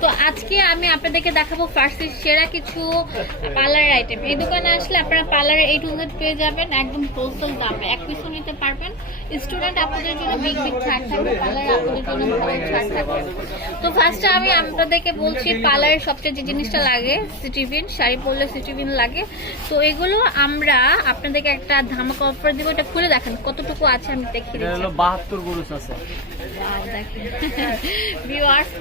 তো আজকে আমি আপনাদেরকে দেখাবো ফার্সির সেরা কিছু পার্লারের আইটেম এই দোকানে আসলে আপনারা পার্লারের এই টু পেয়ে যাবেন একদম হোলসেল দামে। এক পিসও নিতে পারবেন। স্টুডেন্ট আপনাদের জন্য বিগ বিগ ছাড় থাকবে পার্লার আপনাদের জন্য ভালো ছাড় থাকবে। তো ফার্স্টে আমি আপনাদেরকে বলছি পার্লারের সবচেয়ে যে জিনিসটা লাগে সিটিভিন শাড়ি পরলে সিটিভিন লাগে। তো এগুলো আমরা আপনাদেরকে একটা ধামাকা অফার দিব এটা খুলে দেখেন কতটুকু আছে আমি দেখিয়ে এটা দিচ্ছি। হলো বাহাত্তর গরুস আছে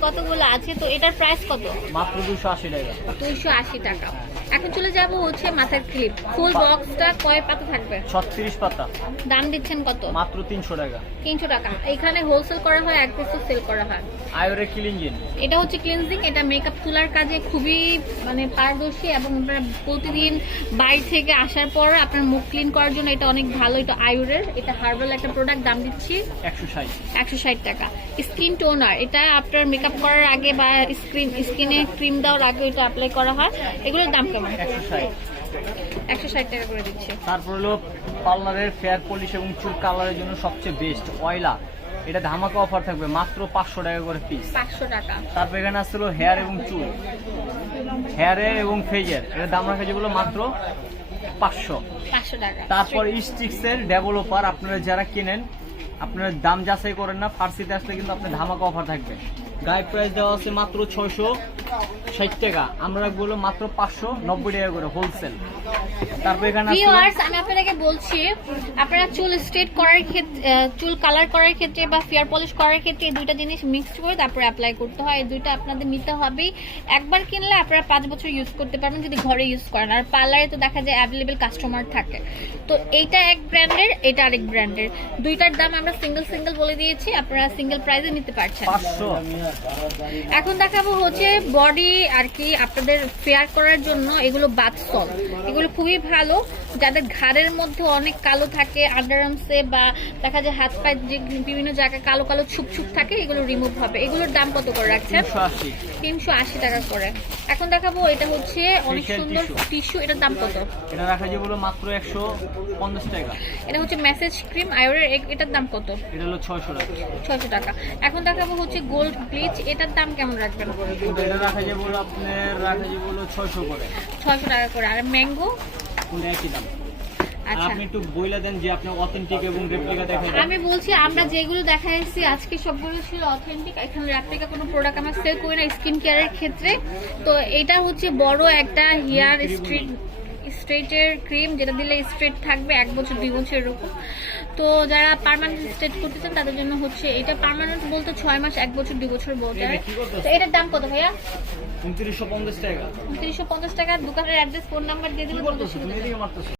কতগুলো আছে? তো এটার প্রাইস কত? মাত্র দুশো আশি টাকা। দুইশো আশি টাকা। এখন চলে যাব হচ্ছে মাথার ক্লিপ ফুল বক্সটা কয় পাতা থাকবে? ছত্রিশ পাতা। দাম দিচ্ছেন কত? মাত্র তিনশো টাকা। তিনশো টাকা। এখানে হোলসেল করা হয় এক পিসও সেল করা হয়। আয়োরে কিলিঞ্জিন এটা হচ্ছে ক্লিনজিং এটা মেকআপ তোলার কাজে খুবই মানে পারদর্শী এবং আপনারা প্রতিদিন বাইরে থেকে আসার পর আপনার মুখ ক্লিন করার জন্য এটা অনেক ভালো। এটা আয়ুরের এটা হার্বাল একটা প্রোডাক্ট দাম দিচ্ছি একশো ষাট। একশো ষাট টাকা। স্কিন টোনার এটা আপনার মেকআপ করার আগে বা স্ক্রিন স্কিনে ক্রিম দেওয়ার আগে এটা অ্যাপ্লাই করা হয়। এগুলোর দাম কেমন? একশো ষাট। একশো ষাট টাকা করে দিচ্ছে। তারপর হলো পার্লারের ফেয়ার পলিশ এবং চুল কালারের জন্য সবচেয়ে বেস্ট অয়লা এটা ধামাকা অফার থাকবে মাত্র পাঁচশো টাকা করে পিস পাঁচশো টাকা। তারপর এখানে আসছিল হেয়ার এবং চুল। হেয়ারের এবং ফেজের এটার দাম রাখা যেগুলো মাত্র পাঁচশো। পাঁচশো টাকা। তারপর স্টিক্সের ডেভেলপার আপনারা যারা কেনেন আপনারা দাম যাচাই করেন না, ফার্সিতে আসলে কিন্তু আপনার ধামাকা অফার থাকবে। গায়ে প্রাইস দেওয়া আছে মাত্র ছয়শো ষাট টাকা। আমরা বলল মাত্র পাঁচশো নব্বই টাকা করে হোলসেল জিনিস মিক্সড করে অ্যাপ্লাই করতে হয়। দুইটা আপনাদের নিতে একবার কিনলে আপনারা পাঁচ বছর ইউজ করতে পারবেন যদি ঘরে ইউজ করেন। আর পার্লারে তো দেখা যায় অ্যাভেলেবেল কাস্টমার থাকে। তো এইটা এক ব্র্যান্ডের এটা আরেক ব্র্যান্ডের দুইটার দাম সিঙ্গেল সিঙ্গেল বলে দিয়েছি আপনারা সিঙ্গেল প্রাইজে নিতে পারছেন। এখন দেখাবো হচ্ছে বডি আর কি আপনাদের ফেয়ার করার জন্য এগুলো বাথ সল এগুলো খুবই ভালো। যাদের ঘাড়ের মধ্যে অনেক কালো থাকে আন্ডারআর্মসে বা দেখা যায় হাত পায়ে যে বিভিন্ন জায়গায় কালো কালো ছুপ ছুপ থাকে এগুলো রিমুভ হবে। এগুলোর দাম কত করে রাখছেন? তিনশো আশি। টাকা করে। এখন দেখাবো এটা হচ্ছে অনেক সুন্দর টিস্যু এটার দাম কত? এটা রাখা যেগুলো মাত্র একশো পঞ্চাশ টাকা। এটা হচ্ছে মেসেজ ক্রিম আয়োরের এটার দাম কত? এটা হলো ছয়শো টাকা। ছয়শো টাকা। এখন দেখাবো হচ্ছে গোল্ড ব্লিচ এটার দাম কেমন রাখবেন? এটা রাখা যেগুলো আপনার রাখা যেগুলো ছয়শো করে। ছয়শো টাকা করে। আর ম্যাঙ্গো কোনটা একই দাম। আচ্ছা। আপনি একটু বইলা দেন যে আপনি অথেন্টিক এবং রেপ্লিকা দেখাই আমি বলছি আমরা যেগুলো দেখাইছি আজকে সবগুলো ছিল অথেন্টিক এখানে কোনো প্রোডাক্ট আমরা সেল করি না স্কিন কেয়ারের ক্ষেত্রে। তো এটা হচ্ছে বড় একটা হেয়ার স্ট্রিট স্ট্রেটের ক্রিম যেটা দিলে স্ট্রেট থাকবে এক বছর দুই বছর এরকম। তো যারা পার্মানেন্ট স্ট্রেট করতে চান তাদের জন্য হচ্ছে এটা পার্মানেন্ট বলতে ছয় মাস এক বছর দুই বছর বলতে হয়। তো এটার দাম কত ভাইয়া? উনত্রিশশো পঞ্চাশ টাকা। উনত্রিশশো পঞ্চাশ টাকা দোকানের অ্যাড্রেস ফোন নাম্বার দিয়ে দিলে